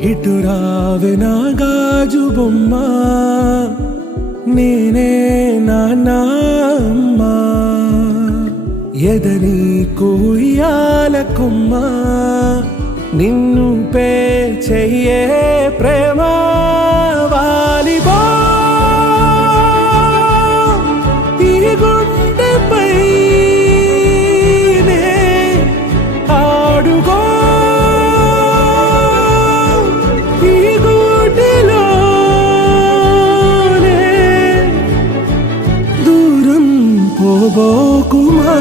ఇటు రావే నా గాజు బొమ్మ, నేనే నాన్న అమ్మ. ఎదని కుయ్యాల కొమ్మ, నిన్ను పే చెయ్యే ప్రేమ వాలిబా. ఈ గుండెపై ఆడుగో, ఈ గుడిలోనే దూరం పోబోకుమా.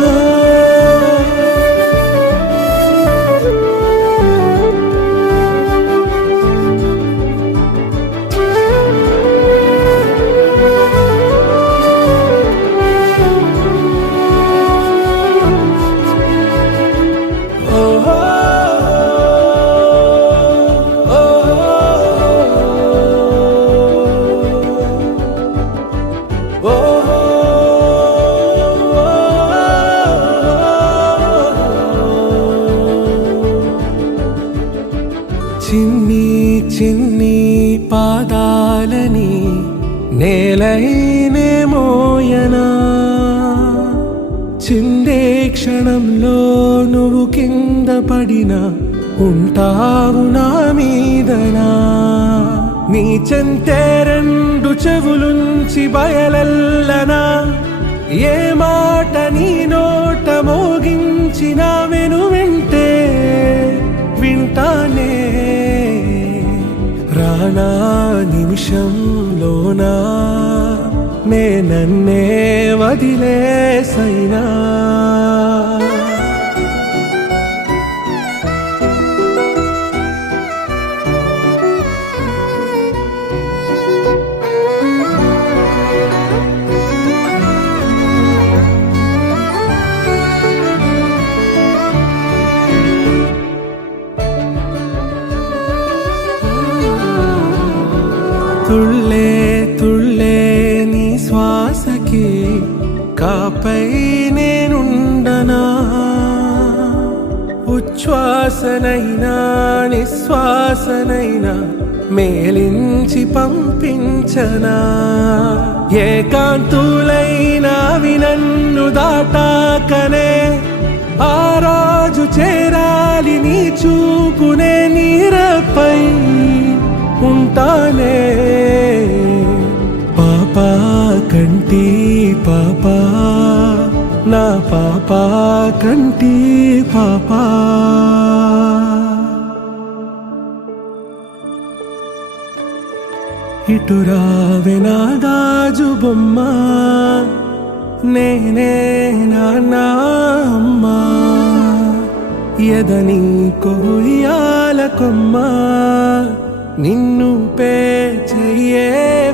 చిన్ని చిన్ని పాదాలని నేలైనే మోయనా, చిందే క్షణంలో నువ్వు కింద పడినా ఉంటావు నా మీదనా. నీ చెంతే రెండు చెవులుంచి బయలెల్లనా, ఏ మాట నీ నోట మోగించిన వెను వింటే వింటానే. రానా నిమిషంలోనా నే నన్నే వదిలేసైనా. తుళ్ళే తుళ్ళే నీ శ్వాసకి కాపై నేనుండనా, ఉచ్ఛ్వాసనైనా నిశ్వాసనైనా మేలించి పంపించనా. ఏకాంతులైనా నన్ను దాటాకనే ఆ రోజు చేరాలి నీ చూపునే నీరపై ఉంటానే. పాపా కంటి పాపా, నా పాపా కంటి పాపా. ఇటు రావే నా గాజు బొమ్మ, నేనే నాన్న అమ్మ. ఎదని కొయ్యాల కొమ్మ, నిన్ను పే చెయ్యే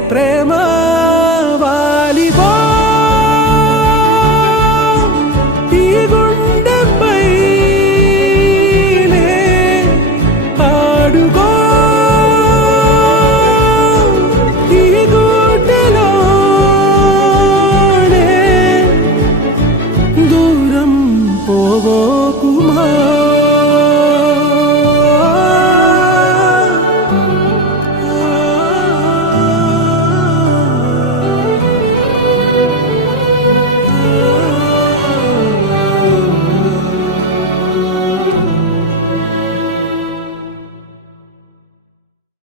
ప్రేమ వాలిబా.